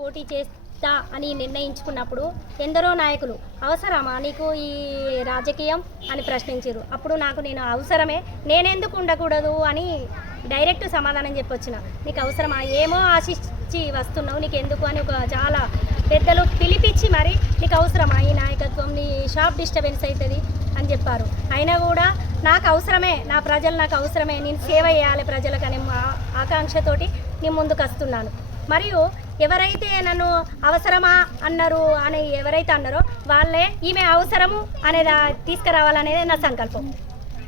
పోటీ చేస్తా అని నిర్ణయించుకున్నప్పుడు ఎందరో నాయకులు అవసరమా నీకు ఈ రాజకీయం అని ప్రశ్నించారు. అప్పుడు నేను అవసరమే, నేనెందుకు ఉండకూడదు అని డైరెక్ట్ సమాధానం చెప్పొచ్చిన. నీకు అవసరమా, ఏమో ఆశించి వస్తున్నావు, నీకు ఎందుకు అని ఒక చాలా పెద్దలు పిలిపించి మరి నీకు అవసరమా ఈ నాయకత్వం, నీ షాప్ డిస్టర్బెన్స్ అవుతుంది అని చెప్పారు. అయినా కూడా నాకు అవసరమే, నా ప్రజలు నాకు అవసరమే, నేను సేవ చేయాలి ప్రజలకనే ఆకాంక్షతోటి నేను ముందుకు వస్తున్నాను. మరియు ఎవరైతే నన్ను అవసరమా అన్నారు అని ఎవరైతే అన్నారో వాళ్ళే ఈమె అవసరము అనేది తీసుకురావాలనేది నా సంకల్పం.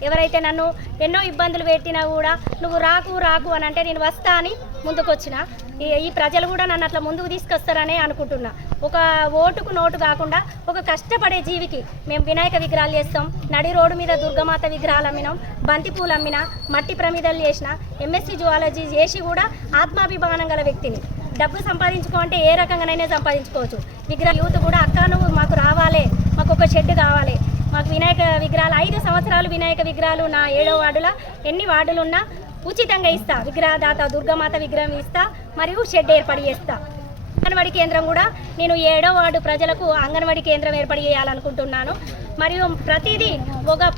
ఎవరైతే నన్ను ఎన్నో ఇబ్బందులు పెట్టినా కూడా నువ్వు రాకు అని అంటే నేను వస్తా అని ముందుకు వచ్చిన. ఈ ప్రజలు కూడా నన్ను అట్లా ముందుకు తీసుకొస్తారనే అనుకుంటున్నా. ఒక ఓటుకు నోటు కాకుండా ఒక కష్టపడే జీవికి మేము వినాయక విగ్రహాలు చేస్తాం, నడి రోడ్డు మీద దుర్గమాత విగ్రహాలు అమ్మినాం, బంతిపూలు అమ్మినా, మట్టి ప్రమిదలు చేసిన, ఎంఎస్సీ జువాలజీ చేసి కూడా ఆత్మాభిమానం గల వ్యక్తిని. డబ్బు సంపాదించుకోవాలంటే ఏ రకంగానైనా సంపాదించుకోవచ్చు. విగ్రహ యూత్ కూడా అక్క నువ్వు మాకు రావాలి, మాకు ఒక షెడ్ కావాలి, మాకు వినాయక విగ్రహాలు 5 సంవత్సరాలు వినాయక విగ్రహాలు నా 7వ వార్డులో ఎన్ని వార్డులున్నా ఉచితంగా ఇస్తా, విగ్రహదాత దుర్గమాత విగ్రహం ఇస్తా, మరియు షెడ్ ఏర్పాటు చేస్తా. అంగన్వాడీ కేంద్రం కూడా నేను 7వ వార్డు ప్రజలకు అంగన్వాడీ కేంద్రం ఏర్పాటు చేయాలనుకుంటున్నాను. మరియు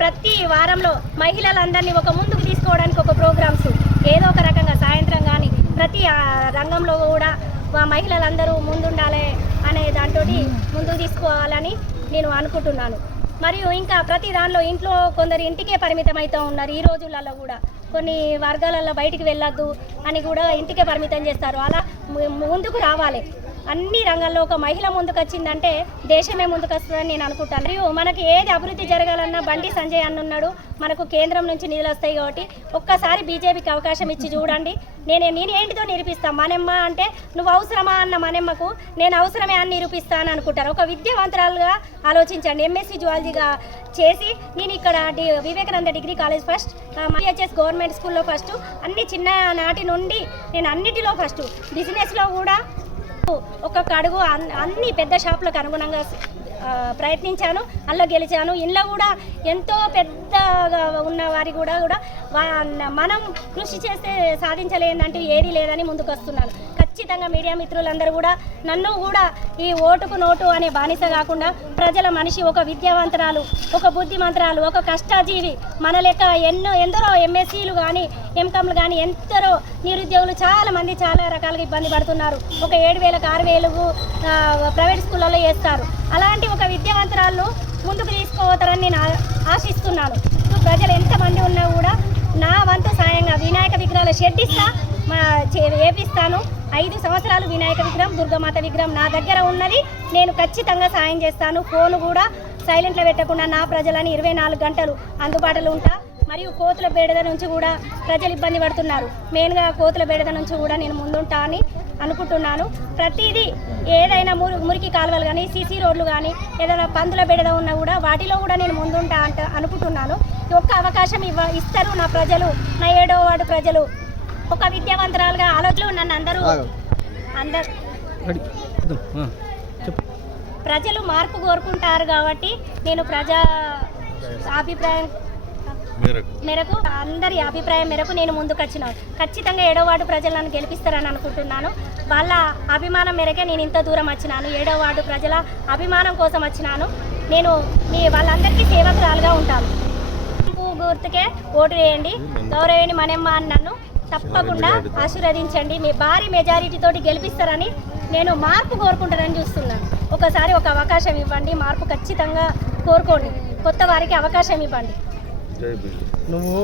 ప్రతి వారంలో మహిళలందరినీ ఒక ముందుకు తీసుకోవడానికి ఒక ప్రోగ్రామ్స్ ఏదో ఒక రకంగా సాయంత్రం కానీ ప్రతి రంగంలో కూడా మహిళలందరూ ముందుండాలి అనే దాంతో ముందుకు తీసుకోవాలని నేను అనుకుంటున్నాను. మరియు ఇంకా ప్రతి దానిలో ఇంట్లో కొందరు ఇంటికే పరిమితం అవుతూ ఉన్నారు. ఈ రోజులలో కూడా కొన్ని వర్గాలలో బయటికి వెళ్ళొద్దు అని కూడా ఇంటికే పరిమితం చేస్తారు. అలా ముందుకు రావాలి. అన్ని రంగాల్లో ఒక మహిళ ముందుకు వచ్చిందంటే దేశమే ముందుకు వస్తుందని నేను అనుకుంటాను. మరియు మనకి ఏది అభివృద్ధి జరగాలన్నా బండి సంజయ్ అన్నున్నాడు, మనకు కేంద్రం నుంచి నిధులు వస్తాయి కాబట్టి ఒక్కసారి బీజేపీకి అవకాశం ఇచ్చి చూడండి. నేనేంటితో నిరూపిస్తాను. మనమ్మ అంటే నువ్వు అవసరమా అన్న మనమ్మకు నేను అవసరమే అని నిరూపిస్తాను అనుకుంటాను. ఒక విద్యావంతురాలుగా ఆలోచించండి. ఎంఎస్సీ జువాలజీగా చేసి నేను ఇక్కడ Vivekananda degree college first, MHS government స్కూల్లో ఫస్ట్, అన్ని చిన్న నాటి నుండి నేను అన్నిటిలో ఫస్ట్, బిజినెస్లో కూడా ఒక్కొక్క అడుగు అన్ని పెద్ద షాపులకు అనుగుణంగా ప్రయత్నించాను, అందులో గెలిచాను. ఇంట్లో కూడా ఎంతో పెద్దగా ఉన్న వారి కూడా మనం కృషి చేస్తే సాధించలేదంటూ ఏదీ లేదని ముందుకు వస్తున్నాను. ఖచ్చితంగా మీడియా మిత్రులందరూ కూడా నన్ను కూడా ఈ ఓటుకు నోటు అనే బానిస కాకుండా ప్రజల మనిషి, ఒక విద్యావంతరాలు, ఒక బుద్ధిమంతరాలు, ఒక కష్టజీవి, మన లెక్క ఎందరో ఎంఎస్సీలు కానీ ఎంకామ్లు కానీ ఎందరో నిరుద్యోగులు చాలామంది చాలా రకాలుగా ఇబ్బంది పడుతున్నారు. ఒక 7,000కు 6,000 ప్రైవేట్ స్కూళ్ళలో వేస్తారు. అలాంటి ఒక విద్యావంతరాలను ముందుకు తీసుకుపోతారని నేను ఆశిస్తున్నాను. ప్రజలు ఎంతమంది ఉన్నా కూడా నా వంతు సాయంగా వినాయక విగ్రహాల షెడ్ ఇస్తా, వేపిస్తాను. 5 సంవత్సరాలు వినాయక విగ్రహం, దుర్గమాత విగ్రహం నా దగ్గర ఉన్నది. నేను ఖచ్చితంగా సాయం చేస్తాను. ఫోన్ కూడా సైలెంట్లో పెట్టకుండా నా ప్రజలని 24 గంటలు అందుబాటులో ఉంటా. మరియు కోతుల బేడద నుంచి కూడా ప్రజలు ఇబ్బంది పడుతున్నారు. మెయిన్గా కోతుల బేడద నుంచి కూడా నేను ముందుంటా అని అనుకుంటున్నాను. ప్రతిదీ ఏదైనా మురికి కాలువలు కానీ సీసీ రోడ్లు కానీ ఏదైనా పందుల బెడద ఉన్నా కూడా వాటిలో కూడా నేను ముందుంటా అనుకుంటున్నాను. ఒక్క అవకాశం ఇస్తారు నా ప్రజలు, నా 7వ వార్డు ప్రజలు. ఒక విద్యావంతరాలుగా ఆలోచనలు నన్ను ప్రజలు మార్పు కోరుకుంటారు కాబట్టి నేను ప్రజా అభిప్రాయం మేరకు అందరి అభిప్రాయం మేరకు నేను ముందుకు వచ్చినాను. ఖచ్చితంగా 7వ వార్డు ప్రజలు నన్ను గెలిపిస్తారని అనుకుంటున్నాను. వాళ్ళ అభిమానం మేరకే నేను ఇంత దూరం వచ్చినాను. 7వ వార్డు ప్రజల అభిమానం కోసం వచ్చినాను. నేను వాళ్ళందరికీ సేవకురాలుగా ఉంటాను. గుర్తుకే ఓటు వేయండి, గౌరవేణి మనమ్మ అని నన్ను తప్పకుండా ఆశీర్వదించండి. మీ భారీ మెజారిటీ తోటి గెలిపిస్తారని నేను మార్పు కోరుకుంటానని చూస్తున్నాను. ఒకసారి ఒక అవకాశం ఇవ్వండి, మార్పు ఖచ్చితంగా కోరుకోండి, కొత్త వారికి అవకాశం ఇవ్వండి. నువ్వు